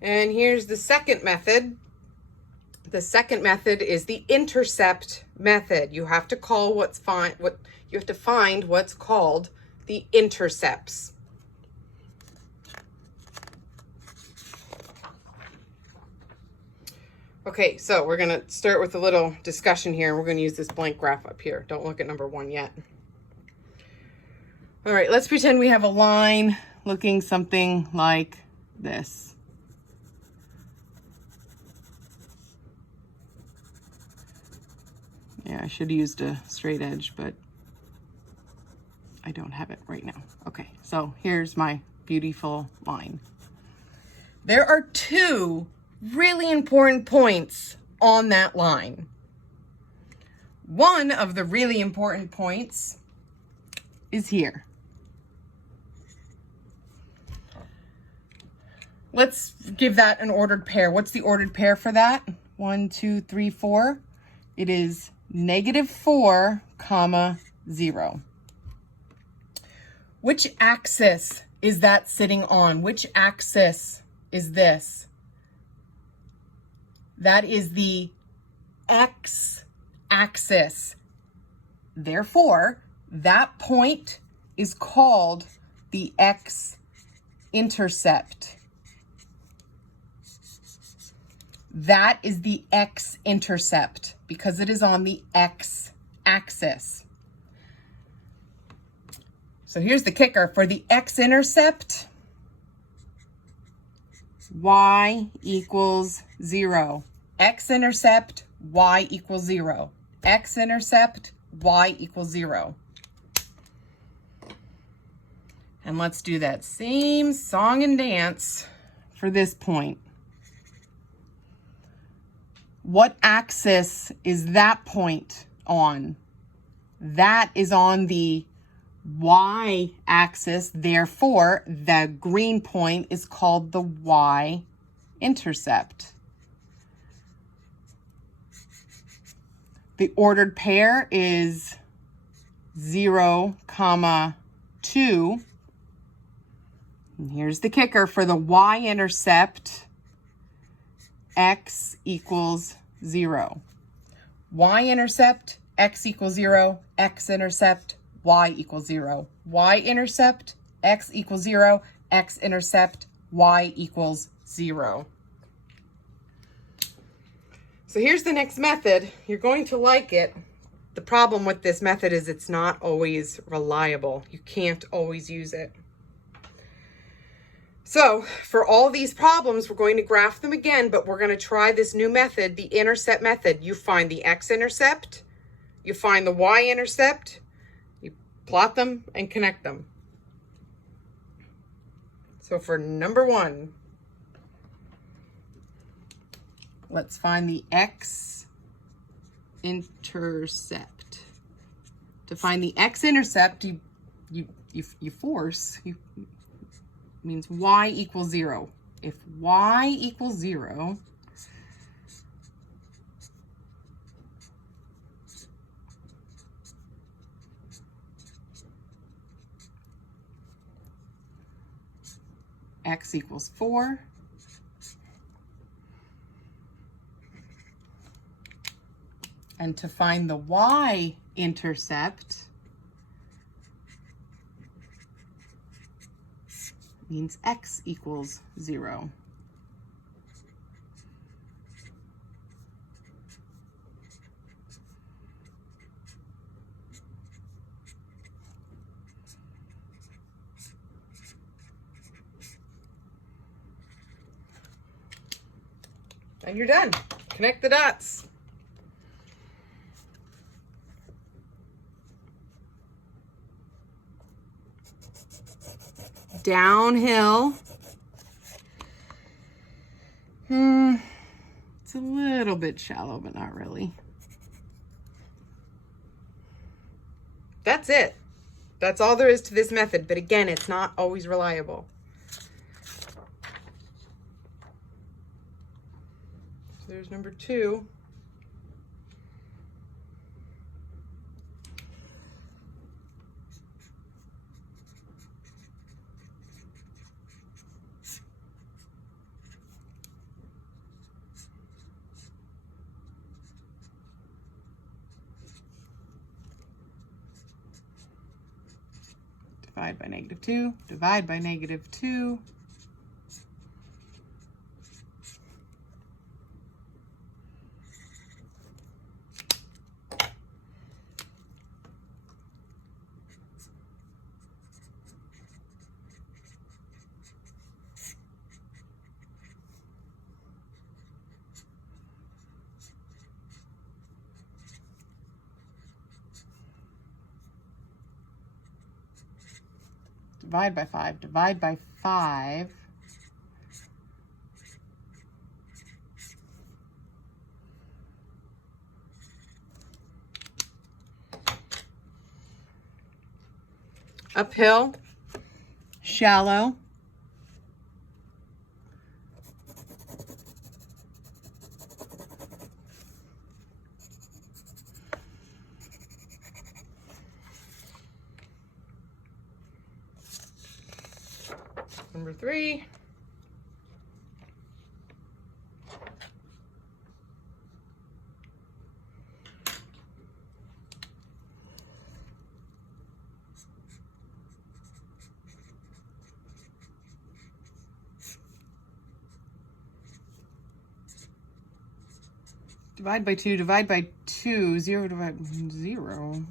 And here's the second method. The second method is the intercept method. You have to find what's called the intercepts. Okay, so we're going to start with a little discussion here. We're going to use this blank graph up here. Don't look at number 1 yet. All right, let's pretend we have a line looking something like this. Yeah, I should have used a straight edge, but I don't have it right now. Okay, so here's my beautiful line. There are 2 really important points on that line. One of the really important points is here. Let's give that an ordered pair. What's the ordered pair for that? 1, 2, 3, 4. It is -4, 0. Which axis is that sitting on? Which axis is this? That is the x-axis. Therefore, that point is called the x-intercept. That is the x-intercept because it is on the x-axis. So here's the kicker. For the x-intercept, y equals 0. X-intercept, y equals 0. X-intercept, y equals 0. And let's do that same song and dance for this point. What axis is that point on? That is on the y-axis. Therefore, the green point is called the y-intercept. The ordered pair is 0, 2. And here's the kicker. For the y-intercept, x equals 0. Y-intercept, x equals 0. X-intercept, y equals 0. Y-intercept, x equals 0. X-intercept, y equals 0. So here's the next method. You're going to like it. The problem with this method is it's not always reliable. You can't always use it. So for all these problems, we're going to graph them again, but we're going to try this new method, the intercept method. You find the x-intercept, you find the y-intercept, you plot them and connect them. So for number 1, let's find the x-intercept. To find the x-intercept, you force, means y equals 0. If y equals 0, x equals 4, and to find the y-intercept, means x equals 0. And you're done. Connect the dots. Downhill. It's a little bit shallow, but not really. That's it. That's all there is to this method. But again, it's not always reliable. So there's number 2. divide by negative 2, divide by negative 2. Divide by 5, divide by 5. Uphill, shallow. Number 3. Divide by 2, divide by 2, 0 divide by 0.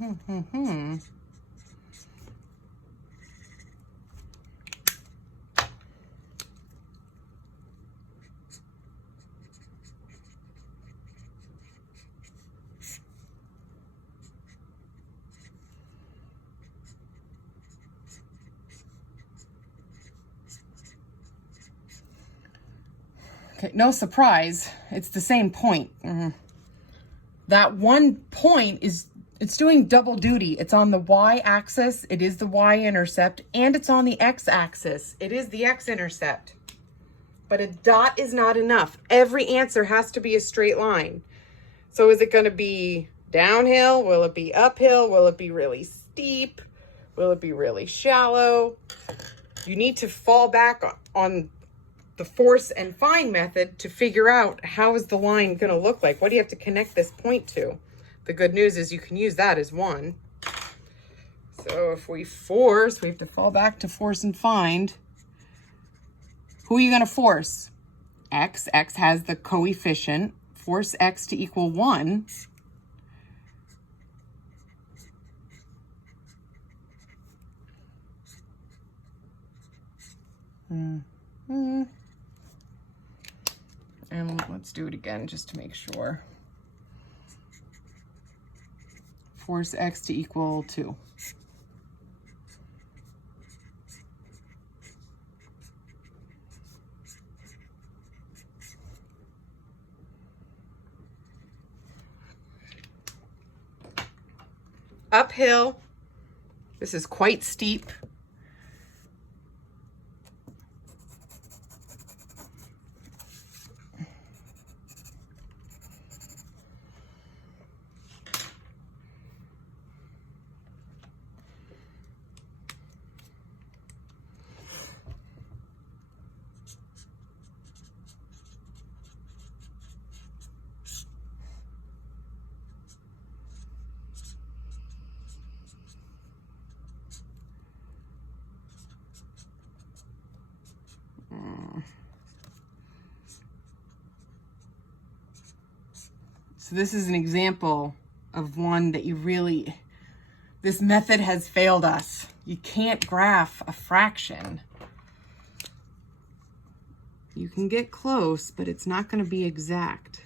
Okay, no surprise, it's the same point. That one point it's doing double duty. It's on the y-axis, it is the y-intercept, and it's on the x-axis, it is the x-intercept. But a dot is not enough. Every answer has to be a straight line. So is it going to be downhill? Will it be uphill? Will it be really steep? Will it be really shallow? You need to fall back on the force and find method to figure out how is the line going to look like. What do you have to connect this point to? The good news is you can use that as 1. So if we force, we have to fall back to force and find. Who are you going to force? X. X has the coefficient. Force X to equal 1. And let's do it again just to make sure. Force X to equal 2. Uphill. This is quite steep. So this is an example of one that you really, this method has failed us. You can't graph a fraction. You can get close, but it's not going to be exact.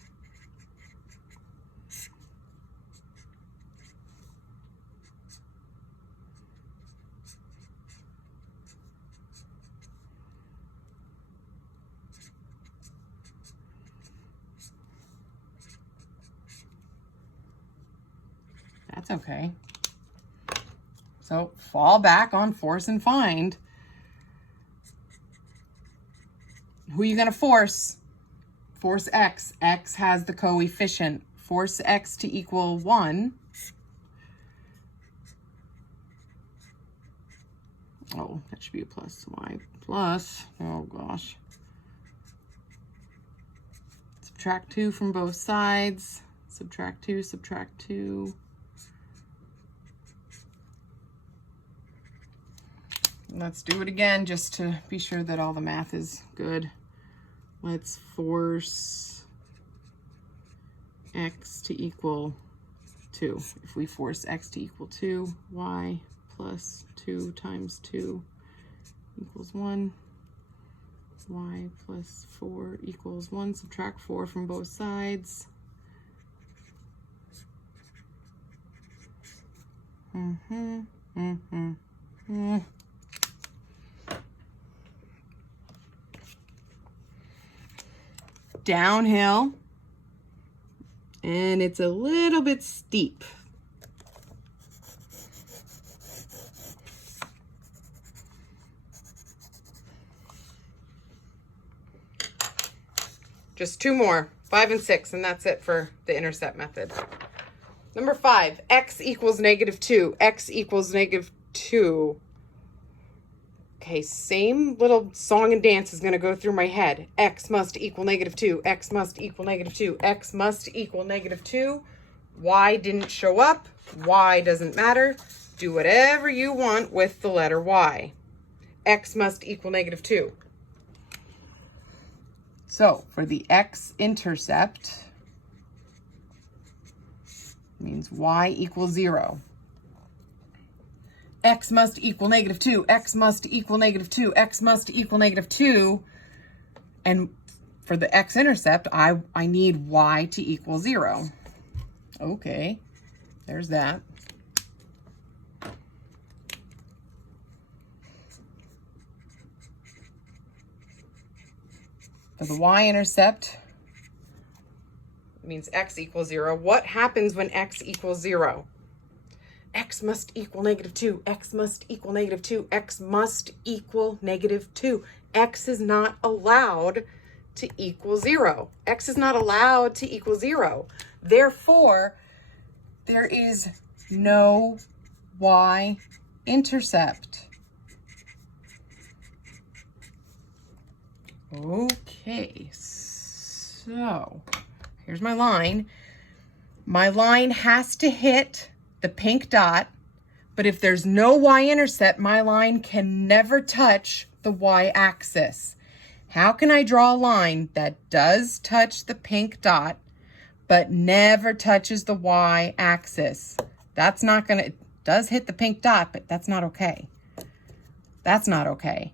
That's okay. So fall back on force and find. Who are you going to force? Force X. X has the coefficient. Force X to equal 1. Oh, that should be a plus. Y plus. Oh, gosh. Subtract 2 from both sides. Subtract 2, subtract 2. let's do it again just to be sure that all the math is good. Let's force x to equal 2. If we force x to equal 2, y plus 2 times 2 equals 1. Y plus 4 equals 1. Subtract 4 from both sides. Downhill, and it's a little bit steep. Just 2 more, 5 and 6, and that's it for the intercept method. Number 5, x equals -2, x equals -2. Okay, same little song and dance is going to go through my head. X must equal -2, x must equal -2, x must equal -2. Y didn't show up, Y doesn't matter. Do whatever you want with the letter Y. X must equal -2. So for the X-intercept, means Y equals 0. X must equal -2, x must equal -2, x must equal -2. And for the X-intercept, I need Y to equal 0. Okay, there's that. For the Y-intercept, means x equals 0. What happens when x equals 0? X must equal -2, x must equal -2, x must equal -2. X is not allowed to equal 0. X is not allowed to equal 0. Therefore, there is no Y-intercept. Okay, so here's my line. My line has to hit the pink dot, but if there's no Y-intercept, my line can never touch the Y-axis. How can I draw a line that does touch the pink dot, but never touches the Y-axis? That's not gonna, it does hit the pink dot, but that's not okay. That's not okay.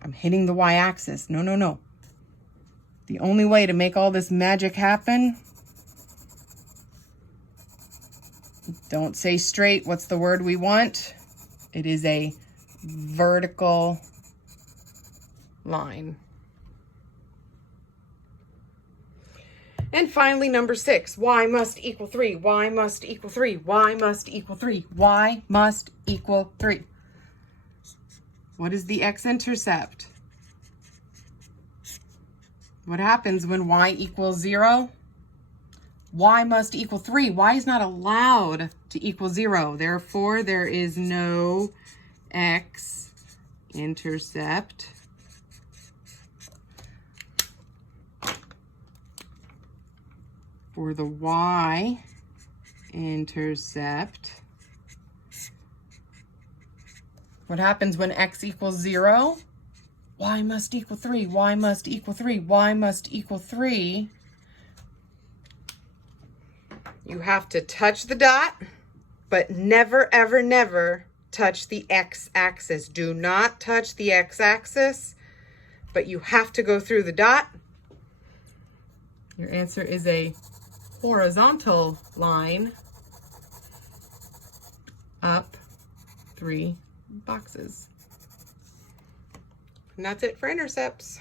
I'm hitting the Y-axis. No, no, no. The only way to make all this magic happen, don't say straight. What's the word we want? It is a vertical line. And finally, number 6, y must equal 3, y must equal 3, y must equal 3, y must equal 3. What is the X-intercept? What happens when y equals 0? Y must equal 3. Y is not allowed to equal 0. Therefore, there is no X-intercept. For the Y-intercept. What happens when x equals 0? Y must equal 3. Y must equal 3. Y must equal 3. You have to touch the dot, but never, ever, never touch the x-axis. Do not touch the x-axis, but you have to go through the dot. Your answer is a horizontal line up 3 boxes. And that's it for intercepts.